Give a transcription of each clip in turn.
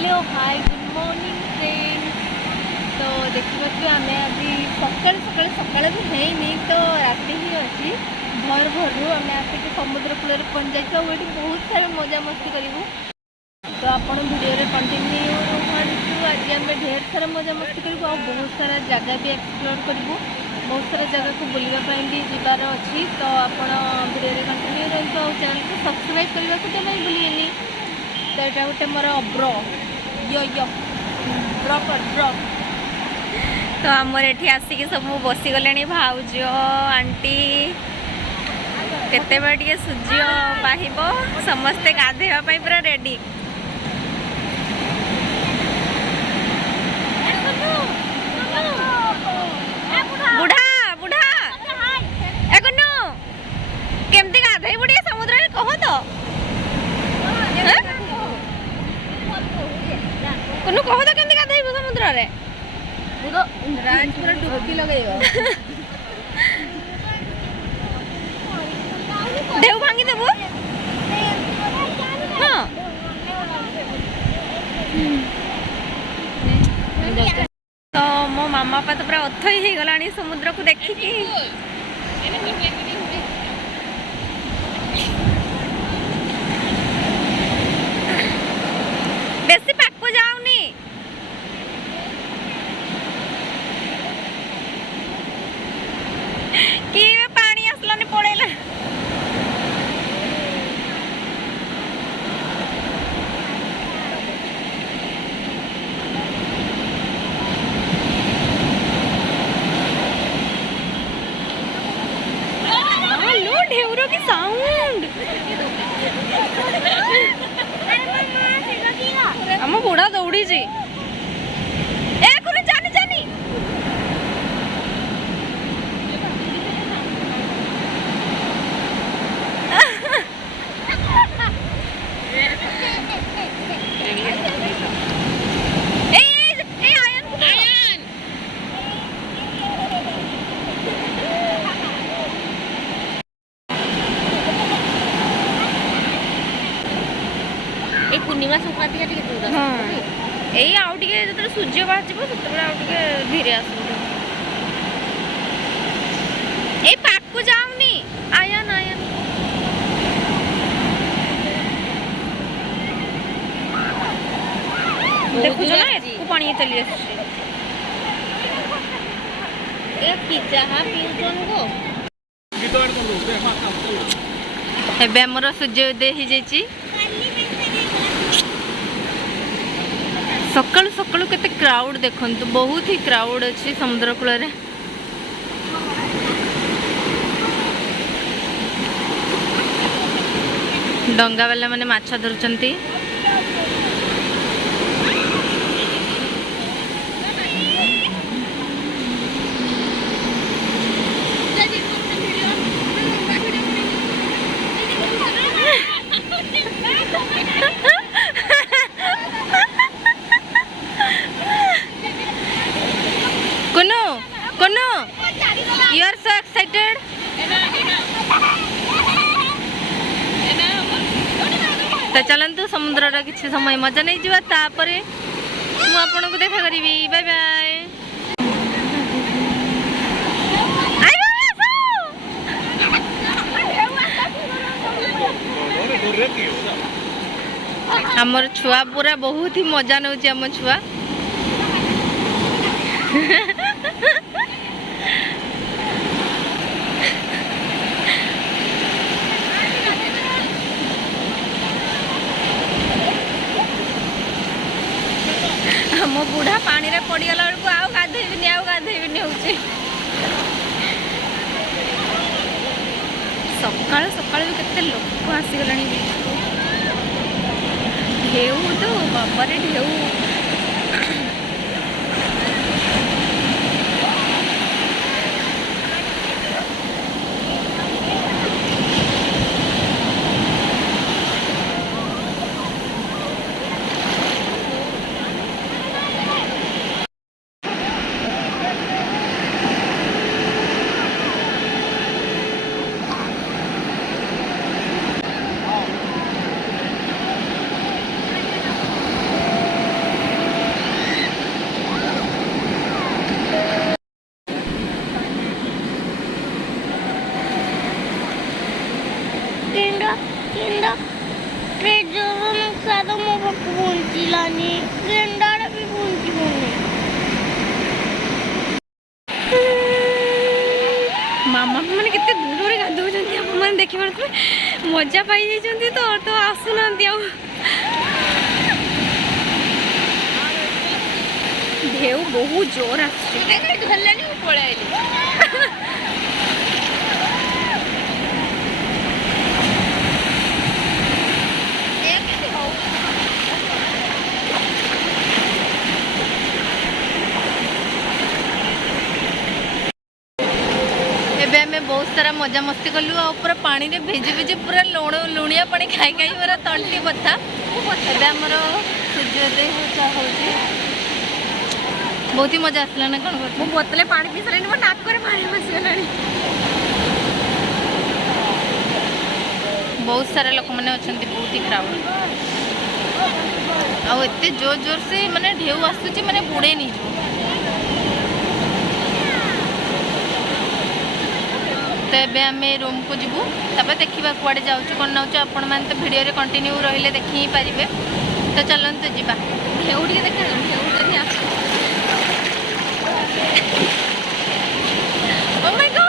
Hello hi good morning friends. तो देखिए आम आज सकाल सकाल सकाल भी है तो राति ही अच्छी भोर भोर आम आसिक समुद्र कूल पहुँच जाइए ये बहुत सारा मजा मस्ती करूँ। तो आप वीडियो कंटिन्यू रुहतु। आज आम ढेर सारा मजा मस्ती करूँ और बहुत सारा जगह भी एक्सप्लोर करूँ। बहुत सारा जगह को बुलवाई भी जबार अच्छी। तो आप वीडियो कंटिन्यू रही और चैनल को सब्सक्राइब करने को जमा भूलिए। तो यहाँ गोटे मोर ब्रो यो ब्रो कर ब्रो। तो आमर ये आसिक सब बसीगले भाउज आंटी केते टे सूर्य बाहिब समस्ते गाधेवाई पूरा रेडी। बुढ़ा बुढ़ा केमती गाधे बुढ़ी समुद्र में कह तो कुनु कह तो केमती गाधे समुद्र रे राज पूरा डुबकी लगेगा। ढेउ भांगी देबो। हां तो मो मामा पा तो पूरा अथई हो गलानी समुद्र को देखिकी। बेसी पाक जाऊनी कि पानी आसलानी पड़ेला। लो ढेउरो की साउंड हम बुढ़ा दौड़ी जी ए कुने जानी जानी पूर्णिमा संक्रांति का टिके दूर यही आउ टिके जो सूर्य बाहर जीव से आउ टिके धीरे आस पाक को जाऊनी आयन आयन देखु ना एतु पानी चली एबे हमर सूर्योदय हो जाइए। सकालू सकालू केते क्राउड देखंतु बहुत ही क्राउड अच्छी समुद्र कूल रे। डंगा वाला माने माछ धरुचंती। You are so excited. तो चलतु समुद्र किसी समय मजा नहीं जावा तापरे मु आपन को देखा करी। Bye bye. हमर छुआ पूरा बहुत ही मजा नौ आम छुआ। मो बुढ़ा पानी रे पड़गला बेलू आउ गाधेबी हूँ। सकाल सकाल भी केते लोक आसीगला ढेउ तो बाबारे ढेउ। ଯିବାନି ଗେଣ୍ଡାରେ ବି ବୁଞ୍ଚିବନି। ମାମା ମାନେ କେତେ ଦୂରରେ ଗାଧଉଛନ୍ତି ଆପଣମାନେ ଦେଖିପାରୁଥିବେ। ମଜା ପାଇଯାଇଛନ୍ତି ତ ଆସୁନାହାନ୍ତି ଆଉ। ଢେଉ ବହୁତ ଜୋର ଆସୁଛି। ଧରିଲାନି ମୁଁ ପଳାଇଲି। ଏବେ ଆମେ ବହୁତ ସାରା ମଜାମସ୍ତି କଲୁ ଆଉ ପୁରା ପାଣିରେ ଭିଜି ଭିଜି ପୁରା ଲୁଣିଆ ପାଣି ଖାଇ ଖାଇ ପୁରା ତଣ୍ଟି ବଥା। ଏବେ ଆମର ସୂର୍ଯ୍ୟୋଦୟ ହେଉଛି। ବହୁତ ହି ମଜା ଆସିଲା ନା କ'ଣ କରୁଛୁ? ମୁଁ ବୋତଲେ ପାଣି ପିଇ ସାରିଲିଣି, ମୋ ନାକରେ ପାଣି ପଶିଗଲାଣି। ବହୁତ ସାରା ଲୋକମାନେ ଅଛନ୍ତି, ବହୁତ ହି କ୍ରାଉଡ୍। ଆଉ ଏତେ ଜୋର ସେ ମାନେ ଢେଉ ଆସୁଛି ମାନେ ବୁଡ଼େଇ ନେଇଯିବ। तो ये आम रूम को जीवु तापर देखा कुआड़े जाऊँ कौन नौ आपण मैंने तो भिडियो कंटिन्यू रही देखी ही पारे। तो चलते जीवा ढेउ टे देखा Oh my God!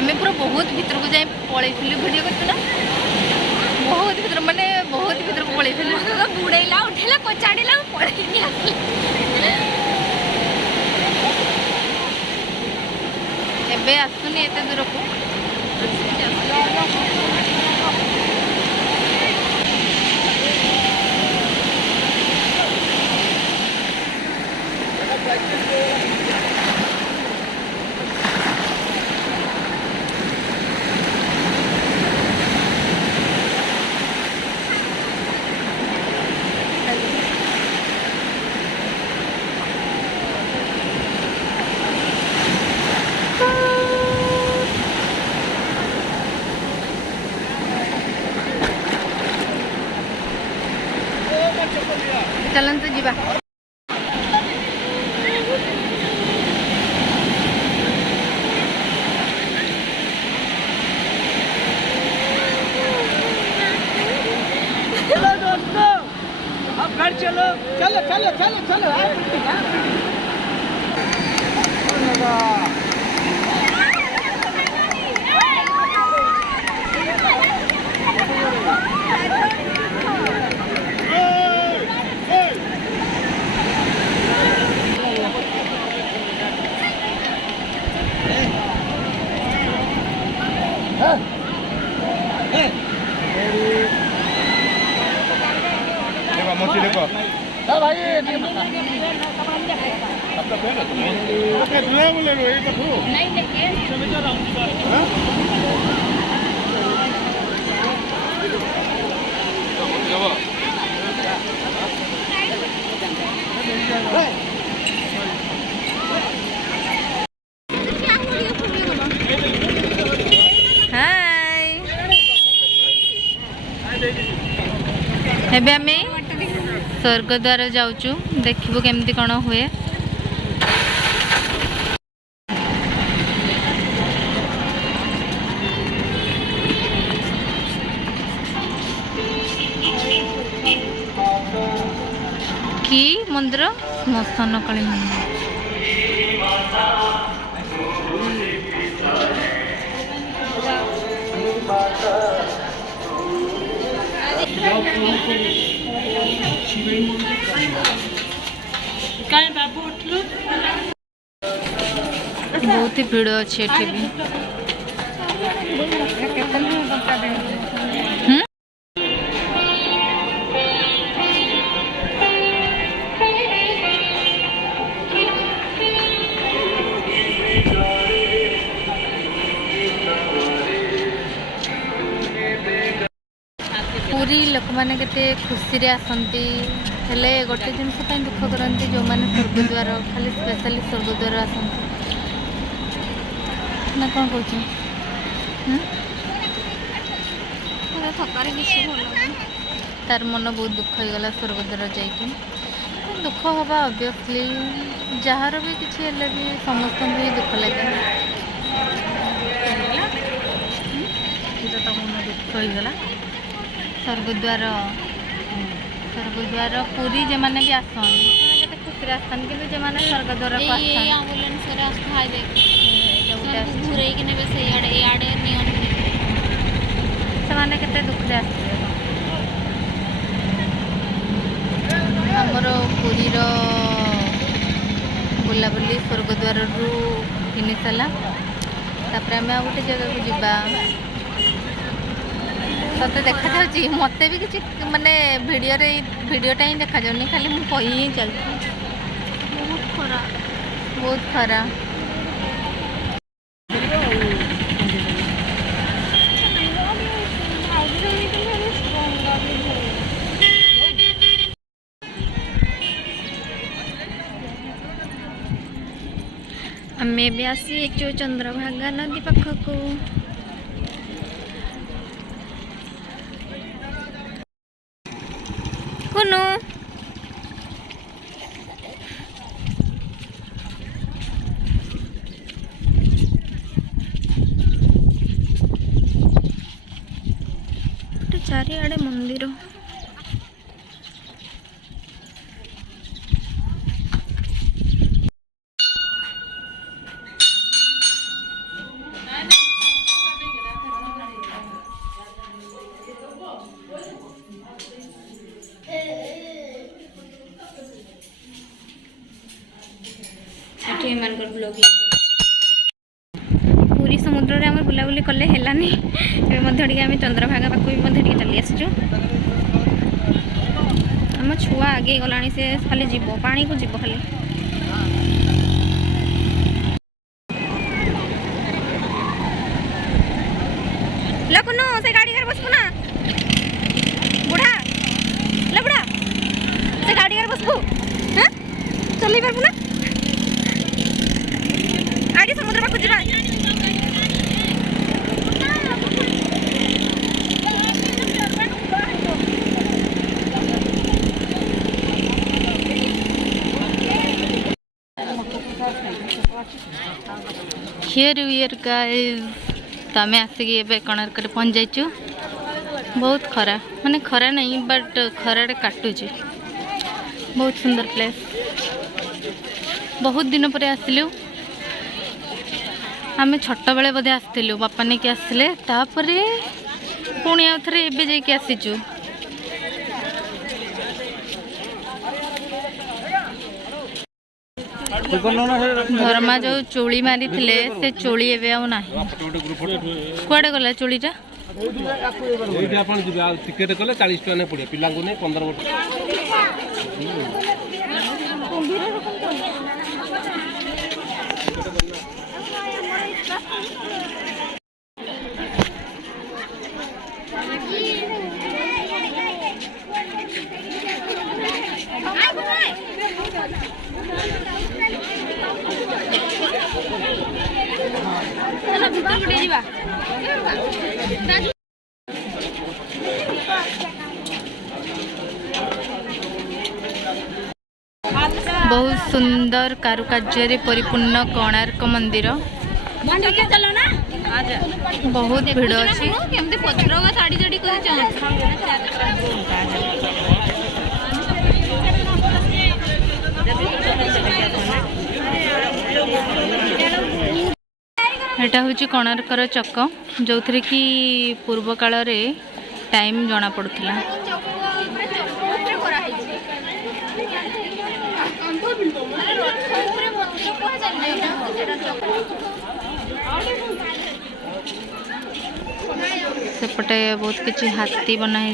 आमे पूरा बहुत भीतर को जाए पलैलु भिडियो करना बहुत भीतर माने बहुत भीतर को पलैलु बुड़ेला उठेला कचाड़ेला पलैनी आसली एबे आसुनी एते दूर को चलते जीवा दोस्तों अब घर चलो चलो चलो चलो चलो मोची देखो भाई आपका फ्रेंड है तो दूल्हा बोले रो ये तो नहीं एबे आमे स्वर्गद्वार जाऊचु देखिबो केमती कोन हुए। कि मंदिर श्मशान काली मंदिर बहुत ही भीड़ अच्छे भी पूरी लोक मैंने केते खुशी रे आसंती हेले गोटे जिनस दुख करती जो मैंने स्वर्गद्वार खाली स्पेशली स्वर्गद्वार आसंती ना कौन कौन थकारे किसी तार मन बहुत दुख हो गला स्वर्गद्वार जाइए दुख हवा ऑब्वियसली जार भी किसी हेल्ले भी समस्त भी दुख लगे तो मन दुख हो गला स्वर्गद्वार स्वर्गद्वार पुरी जो मैंने भी आसन केते खुशी आसान कि जो मैंने स्वर्गद्वार एम्बुलेंस रे आस्थाय दे घुरे कि नेबे से याडे नियन से माने केते दुख रे आसथिबे हमर पुरी रो बुलाबुली स्वर्गद्वार रु किनि साला तापर आम आ गोटे जगह को जीवा सते देखा जाउची मते भी किसी माने वीडियोटा ही देखा जाउनी खाली मु कहि ही चलती बहुत खरा आमे भी आसी चंद्रभागा नदी पाखक कुनु चारिआडे मंदिर पूरी समुद्र रे आम बुलाबुली कले हेलानी एबे आम चंद्रभागा पाक भी चली आसचु आम छुआ आगे गलानी से खाली जीव पानी को जीव खाली लकुनु से गाड़ी घर बसबु ना बुढ़ा ले बुढ़ा से गाड़ी घर बसबु हां चली पारबु ना आगे समुद्र पाक जीवा हियर वियर गाइस तमें आसिक ए कोणार्क पहुँच जाइचु बहुत खरा माने खरा नहीं बट खरा काटुची बहुत सुंदर प्लेस बहुत दिन पर आसिलु आम छोट बेले बोधे आसलु बापा नहीं आसले तापर पुणी आउ थे एबे जाइए आसीचु धर्मा जो चोली मारी थे से चोली एवं आउ ना कुआडे गला चोलीटा टिकेट कले 40 टका पड़े पिला 15 मिनट बहुत सुंदर कारुकार्य परिपूर्ण कोणार्क मंदिर बहुत भीड़ अच्छी एटा हूँ कोणार्कर चक जो थी कि पूर्व काल रे टाइम जना पड़ुला सेपटे बहुत किसी हाथी बनाई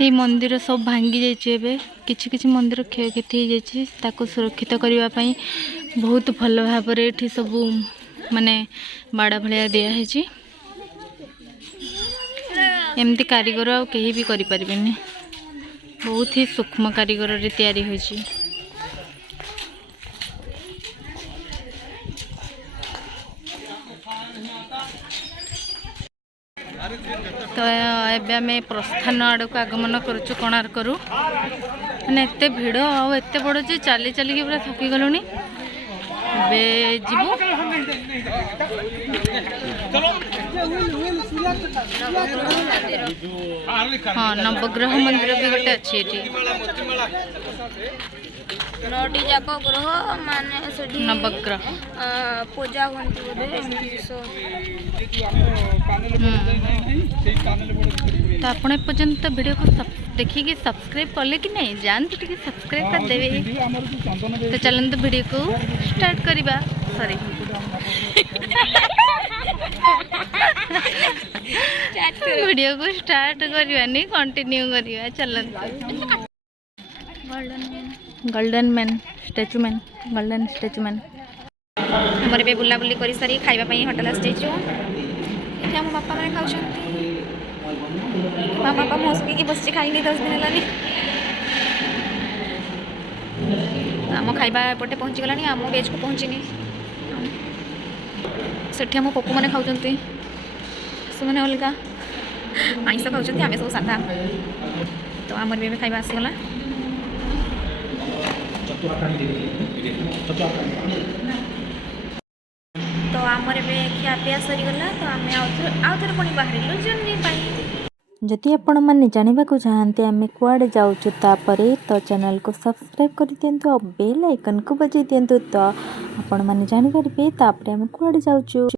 ये मंदिर सब भांगी जाइए किछि किछि मंदिर क्षयक्षति हो सुरक्षित करने बहुत भल भाव ये सब माने बाड़ा भाया दिखाई एमती कारीगर आ कहीं भी करें बहुत ही सूक्ष्म कारीगर तैयारी होइछि। तो एबे आमे प्रस्थान आड़ को आगमन करुचु कोणार्करू मैंने एत भिड़ आते बड़ जे चली चलिकी पूरा थकी गलुनी एबे जीवु हाँ नवग्रह मंदिर भी गोटे अच्छी एटी नोटी जाक ग्रह माने सेठी नवग्रह पूजा होती बोधे तो आपण एपर्यंत वीडियो को देखिए सब्सक्राइब कले कि नहीं जानते टे सब्सक्राइब कर देवे तो चलते वीडियो को स्टार्ट करवा सॉरी वीडियो को स्टार्ट करवानी कंटिन्यू करवा चलते golden man statue man golden statue man हमर बे बुला बुली करी सारी खाइबा पई होटल स्टेचू एठी हम बापा माने खाउछंती बापा मोसकी की बस खाइनी 10 दिन लानी आम खाइबा पटे पहुँची गलानी आम बेज को पहुँचीनी सेठी हम पप्पू मैंने खाउछंती से मैंने अलगा आइंस खाउछंती आमे सब साधा तो आमर बे खाइबा आसीगला तो आमर बे खियापिया सरीगला तो आमे आउथरे पुणी बाहरिलु जर्नी पाई जदि आपण मैंने जानवाक चाहते आम कुआड़े जाऊँ तापरे तो चैनल को सब्सक्राइब कर दिंतु और बेल आइकन को बजाई दिंतु तो आपण मैंने जानीपारे तापर आम कुआड़े जाऊँ।